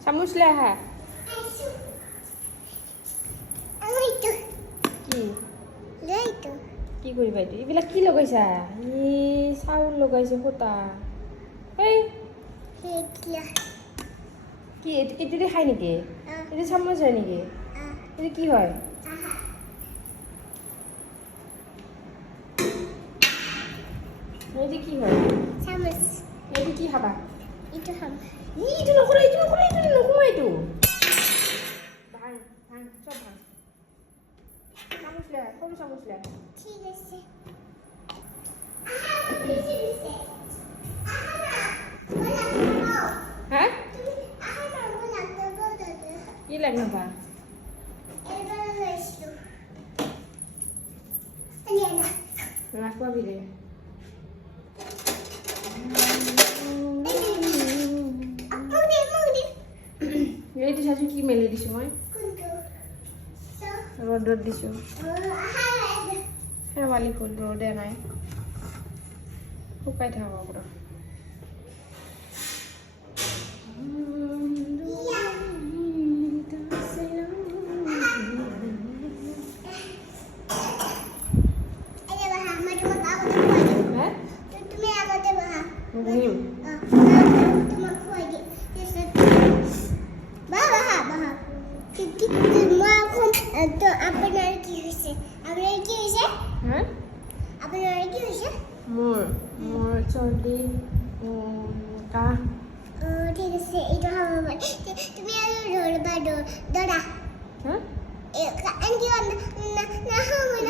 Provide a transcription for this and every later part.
চামুচ লৈ আহা কি কৰিবা এইটো এইবিলাক কি লগাইছা চাউল লগাইছে সূতা এই কি এইটো দি খাই নেকি এইটো চামুচ হয় নেকি এইটো কি হয় এইটো কি হয় চামুচ এইটো কি খাবা এইটো খাম এইটো নকৰা নোসোমা এইটো ভাঙ চব ভাঙ চামুচ লৈ আহ সৰু চামুচ লৈ আহ ঠিক আছে হা কি লাগ নাপা ৰাখবা বিৰে এইটো চাইছোঁ কি মেলি দিছোঁ মই ৰ'দত দিছোঁ শেৱালি ফুল ৰ'দে নাই শুকাই থাকক পুৰা বহিম মোৰ চৰ্দি কাহ ঠিক আছে এইটো খাব পাৰি তুমি আৰু ধৰিবা দৰা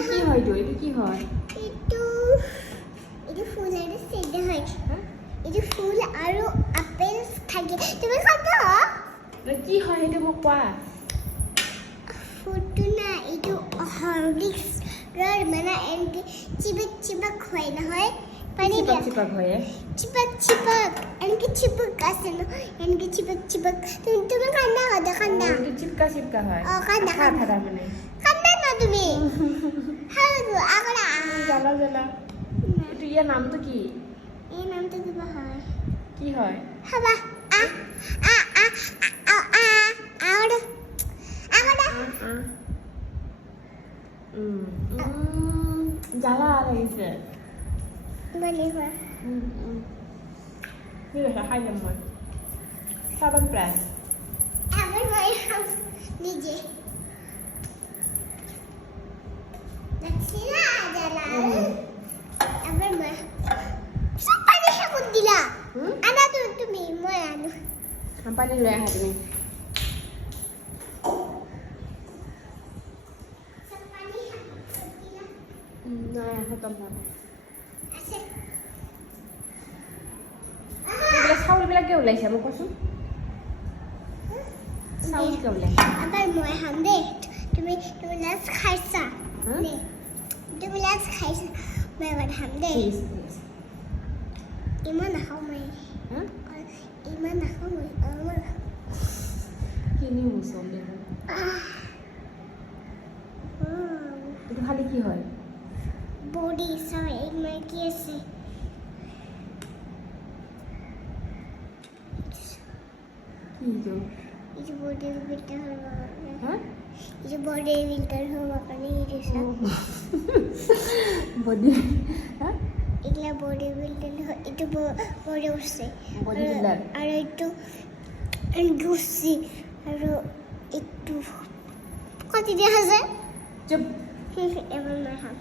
কি হয়তো এইটো কি হয় এইটো ফুল আৰু চেডা হয় এইটো ফুল আৰু আপেল থাকে তুমি খাবা কি হয় সেইটো মোক কোৱা ফুলটো না এইটো হৰলিক্স মানে এনেকৈ চিপক হয় নহয় পানী দিয়া চিপক হয় চিপক এনেকৈ চিপক আছে ন এনেকৈ চিপক তুমি কান্দা কান্দা এইটো চিপকা হয় কান্দা কান্দা মানে কান্দা না তুমি হালগো আগলা জ্বালা এইটো ইয়াৰ নামটো কি এই নামটো কিবা হয় কি হয় হাবা জ্বালা লাগিছে বলি হয় ঠিক আছে খাই যাম মই চাবান প্রায় আবার ভাই নিজে দেখছি না জ্বালা আবার মা সব পানি খাবো দিলা আনা তুমি মই আনো পানি লৈ আহা তুমি নাই খতম হোৱা নাই এইবিলাক চাউলবিলাক কিয় ওলাইছে মোক কোৱাচোন চাউল কিয় ওলাইছে আবার মই খাম দে তুমি লাজ খাইছা নে তুমি লাজ খাইছা মই এবার খাম দে ইমান নাখাওঁ মই ইমান নাখাওঁ মই অলপমান কিনি মুচম দেখোন এইটো খালি কি হয় বডি চাই এক মাইকি আছে কি এইটো এইটো বডি বিল্ডার হওয়ার কারণে হ্যাঁ এইটো বডি বিল্ডার হওয়ার কারণে এইটো বডি হ্যাঁ এগুলা বডি বিল্ডার একটু বডি উঠছে বডি বিল্ডার আর একটু ঘুরছি আর একটু কত দেখা যায় চুপ এবার না খাম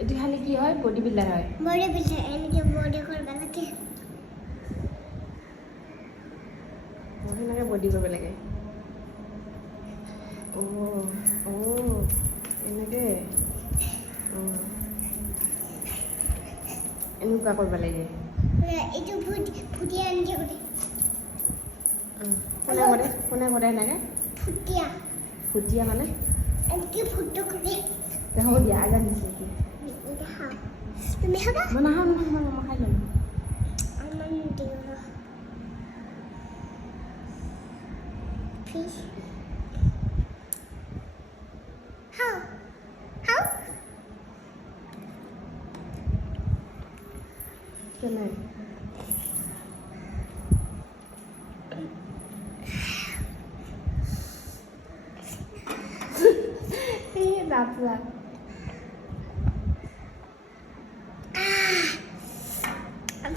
এইটো খালি কি হয় বডি বিল্ডার হয় বডি বিল্ডার এনেকে বডি করবে লাগে সেনেকৈ বডি কৰিব লাগে এনেকৈ এনেকুৱা কৰিব লাগে এইটো ফুটিয়া এনেকে কৰে কোনে কৰে এনেকৈ ফুটিয়া ফুটিয়া মানে এনেকে ফুটো করে হ'ব দিয়া আজান দিছে এতিয়া এটা খাও তুমি খাবা মই নাখাওঁ মই খাই ল'ম আমার দিও Fish. How? কেনে মজা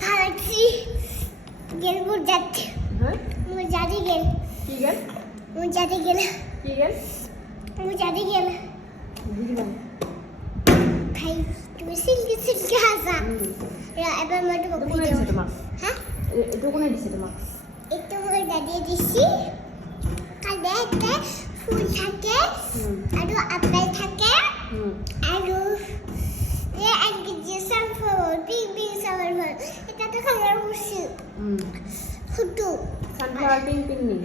ভালো লাগছি গেল বুঝাচ্ছে হ্যাঁ মুজাদি গেল কি গেল মুজাদি গেল কি গেল মুজাদি গেল বুঝলাম ভাই তুমি সিল্কি সিল্কি হাসা এবার মতো কোনে বকে দিছে তোমাক হ্যাঁ এটা কোনে দিছে তোমাক একটু করে দাঁড়িয়ে দিছি কালে একটা ফুল থাকে আৰু আপেল থাকে আৰু একদিন যে সানফ্লাওয়ার বিগ বিগ সানফ্লাওয়ার এটা তো খাবার করছি ফুটু সানফ্লাওয়ার পিঙ্ক পিঙ্ক নি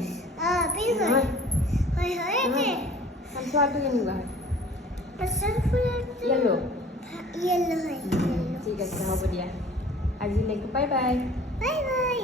পিঙ্ক হয় হয় হয় নে সানফ্লাওয়ার তো কেনেকুৱা হয় সানফ্লাওয়ার ইয়েলো ইয়েলো হয় ঠিক আছে হ'ব দিয়া আজিলৈকে বাই বাই বাই বাই